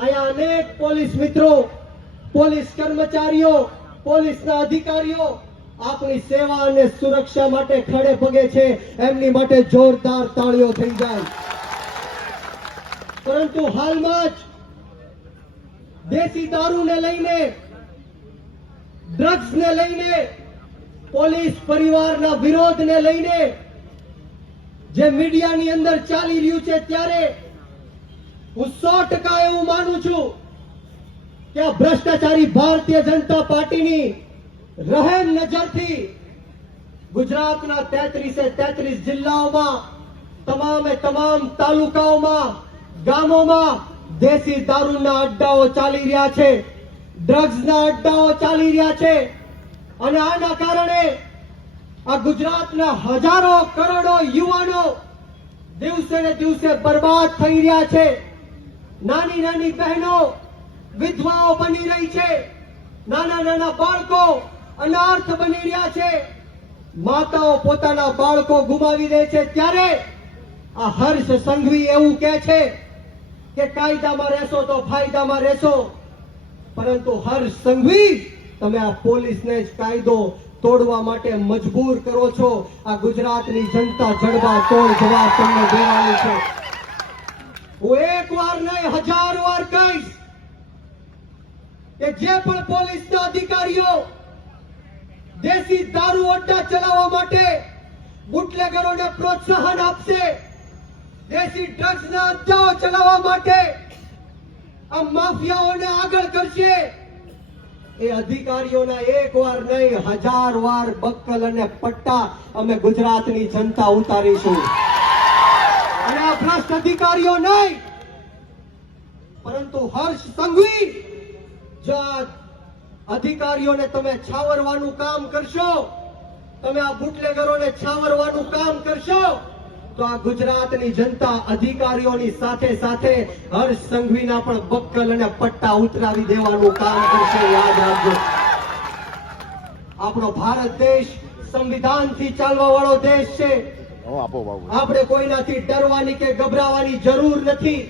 અહીંયા અનેક પોલીસ મિત્રો, પોલીસ કર્મચારીઓ, પોલીસના અધિકારીઓ આપણી સેવા અને સુરક્ષા માટે ખડે પગે છે. એમની માટે જોરદાર તાળીઓ થઈ જાય. પરંતુ હાલમાં જ દેશી દારૂને લઈને, ડ્રગ્સને લઈને, પોલીસ પરિવારના વિરોધને લઈને જે મીડિયાની અંદર ચાલી રહ્યું છે, ત્યારે હું 100% એવું માનું છું કે આ ભ્રષ્ટાચારી ભારતીય જનતા પાર્ટીની રહેમ નજરથી ગુજરાતના 33 જિલ્લાઓમાં, તમામે તમામ તાલુકાઓમાં, ગામોમાં દેશી દારૂના અડ્ડાઓ ચાલી રહ્યા છે, ડ્રગ્સના અડ્ડાઓ ચાલી રહ્યા છે. અને આના કારણે આ ગુજરાતના હજારો કરોડો યુવાનો દિવસે ને દિવસે બરબાદ થઈ રહ્યા છે. નાની નાની બહેનો વિધવાઓ બની રહી છે, નાના નાના બાળકો અનાથ બની રહ્યા છે, માતાઓ પોતાના બાળકો ગુમાવી દે છે. ત્યારે આ હર્ષ સંઘવી એવું કહે છે કે કાયદામાં રહેશો તો ફાયદામાં રહેશો. પરંતુ હર્ષ સંઘવી, તમે આ પોલીસને જ કાયદો તોડવા માટે મજબૂર કરો છો. આ ગુજરાતની જનતા જડબા તોડ જવાબ તમને દેવાની છે. હું એક વાર નહીં 1000 વાર કહીશ કે જે પણ પોલીસના અધિકારીઓ દેશી દારૂ અડ્ડા ચલાવવા માટે બુટલેગરોને પ્રોત્સાહન આપશે, દેશી ડ્રગ્સના અડ્ડાઓ ચલાવવા માટે આ માફિયાઓને આગળ કરશે, એ અધિકારીઓના એક વાર નહીં 1000 વાર બક્કલ અને પટ્ટા અમે ગુજરાતની જનતા ઉતારીશું. અને આ ભ્રષ્ટ અધિકારીઓ નહીં, પરંતુ હર્ષ સંઘવી, જો આ અધિકારીઓને તમે છાવરવાનું કામ કરશો, તમે આ બુટલેગરોને છાવરવાનું કામ કરશો, તો આ ગુજરાતની જનતા અધિકારીઓની સાથે સાથે હર્ષ સંઘવીના પણ બક્કલ અને પટ્ટા ઉતરાવી દેવાનું કામ કરશે. યાદ રાખજો, આપણો ભારત દેશ સંવિધાનથી ચાલવા વાળો દેશ છે. આપણે કોઈનાથી ડરવાની કે ગભરાવાની જરૂર નથી.